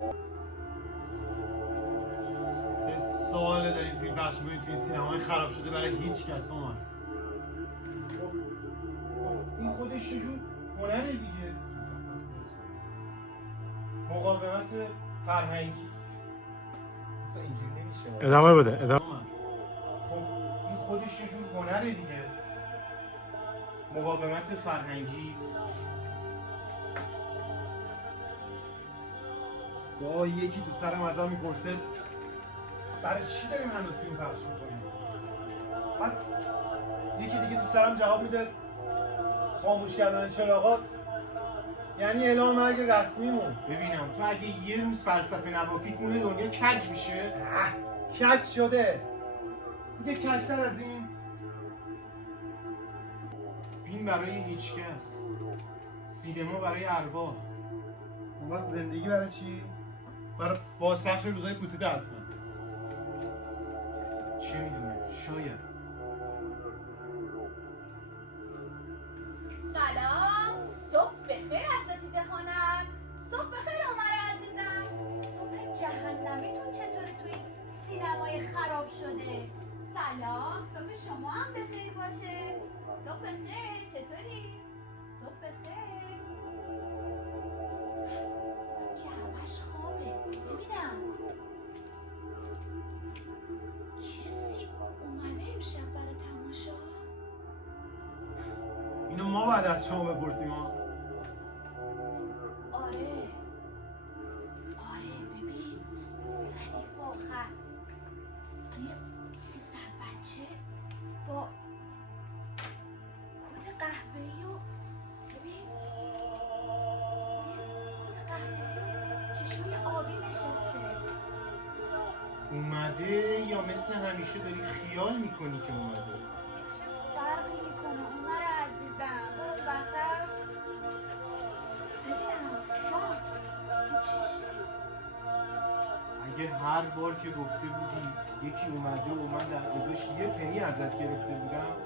3 ساله داریم فیلم پخش می‌کنیم توی سینمای خراب شده برای هیچ کس اومد. این خودش یه جور هنره دیگه. مقاومت فرهنگی. اصلا اینجوری نمیشه. ادامه بده. ادامه. خب این خودش یه جور هنره دیگه. مقاومت فرهنگی. با یکی تو سرم ازم میپرسه برای چی داریم هنوز فیلم پخش میکنیم؟ بعد یکی دیگه تو سرم جواب میده خاموش کردن چراغا یعنی اعلام مرگ رسمیمون. ببینم تو اگه یه روز فلسفه نبافی کنه دنیا کج میشه؟ کج شده دیگه. کجتر از این فیلم برای هیچکس، سینما برای ارواح. اون وقت زندگی برای چی؟ برای بازپخش روزای پوسیده حتما. چه میدونه؟ شاید. سلام، صبح بخیر اساتید هنر. صبح بخیر عمر عزیزم. صبح جهنمیتون چطوره توی سینمای خراب شده؟ سلام، صبح شما هم بخیر باشه. صبح بخیر، چطوری؟ صبح بخیر. که همش خوابه. ببینم کسی اومده امشب برای تماشا؟ اینو ما باید از شما بپرسیم ها. آره ببین ردیف آخر یه پسر بچه با کت قهوه‌ای و ببین کت قهوه‌ای و چشمای آبی نشسته. اومده یا مثل همیشه داری خیال میکنی که اومده؟ چه فرقی میکنه عمر عزیزم؟ برو وقتر ببینم این چشه؟ اگه هر بار که گفته بودی یکی اومده و من در ازاش یه پنی ازت گرفته بودم